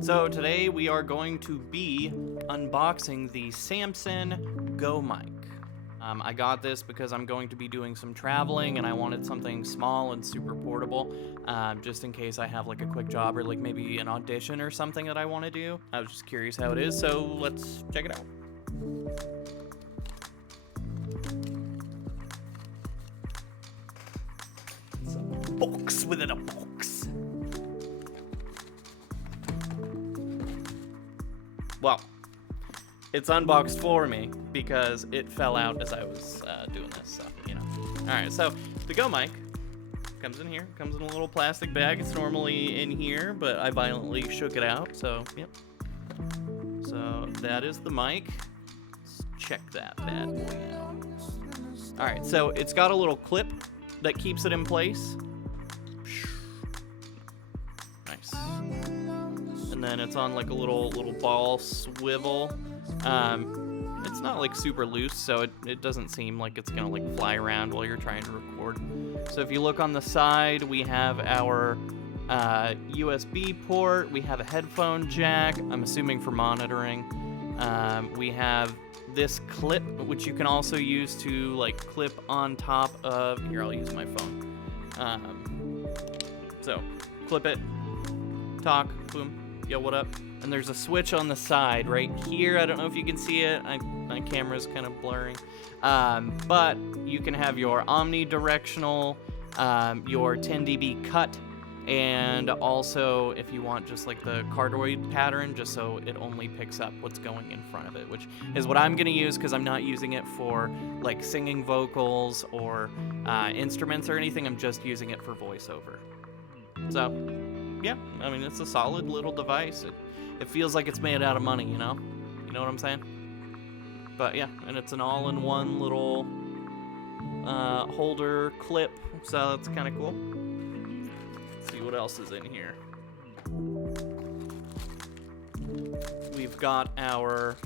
So today we are going to be unboxing the Samson Go Mic. I got this because I'm going to be doing some traveling and I wanted something small and super portable, just in case I have like a quick job or like maybe an audition or something that I want to do. I was just curious how it is, so let's check it out. It's a box within a box. Well, it's unboxed for me because it fell out as I was doing this, so, you know. Alright, so the Go Mic comes in here, comes in a little plastic bag. It's normally in here, but I violently shook it out, so, yep. So, that is the mic. Let's check that bad boy out. Alright, so it's got a little clip that keeps it in place. Nice. And then it's on like a little ball swivel. It's not like super loose, so it doesn't seem like it's gonna like fly around while you're trying to record. So if you look on the side, we have our USB port, we have a headphone jack, I'm assuming for monitoring. We have this clip, which you can also use to like clip on top of, here I'll use my phone. So clip it, talk, boom. Yo, what up? And there's a switch on the side right here. I don't know if you can see it. My camera's kind of blurring. But you can have your omnidirectional, your 10 dB cut, and also if you want just like the cardioid pattern, just so it only picks up what's going in front of it, which is what I'm gonna use because I'm not using it for like singing vocals or instruments or anything. I'm just using it for voiceover. So, yeah, I mean, it's a solid little device. It feels like it's made out of money, you know? You know what I'm saying? But yeah, and it's an all-in-one little holder clip, so that's kind of cool. Let's see what else is in here. We've got our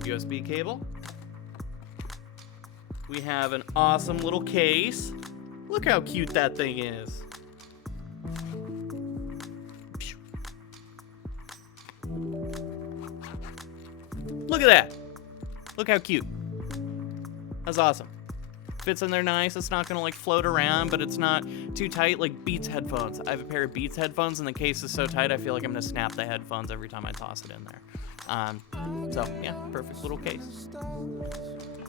USB cable. We have an awesome little case. Look how cute that thing is. Look at that. Look how cute. That's awesome. Fits in there nice. It's not gonna like float around, but it's not too tight like Beats headphones. I have a pair of Beats headphones and the case is so tight I feel like I'm gonna snap the headphones every time I toss it in there. So yeah, perfect little case.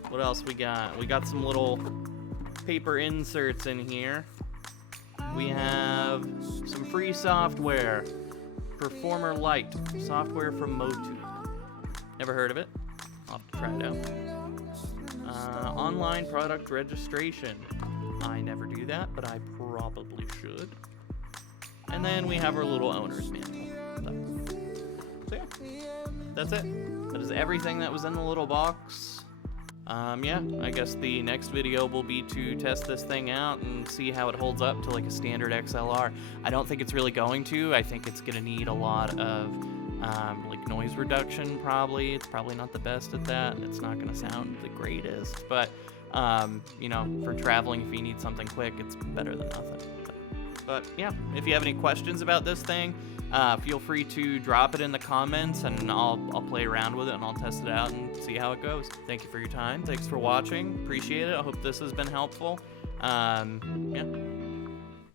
What else we got? We got some little paper inserts in here. We have some free software. Performer Lite, software from Motu. Never heard of it. I'll have to try it out. Online product registration. I never do that, but I probably should. And then we have our little owner's manual. So yeah, that's it. That is everything that was in the little box. Yeah, I guess the next video will be to test this thing out and see how it holds up to like a standard XLR. I don't think it's really going to. I think it's gonna need a lot of like noise reduction probably. It's probably not the best at that, and it's not gonna sound the greatest, but you know, for traveling, if you need something quick, it's better than nothing. But yeah, if you have any questions about this thing, feel free to drop it in the comments and I'll play around with it and I'll test it out and see how it goes. Thank you for your time. Thanks for watching. Appreciate it. I hope this has been helpful. Yeah.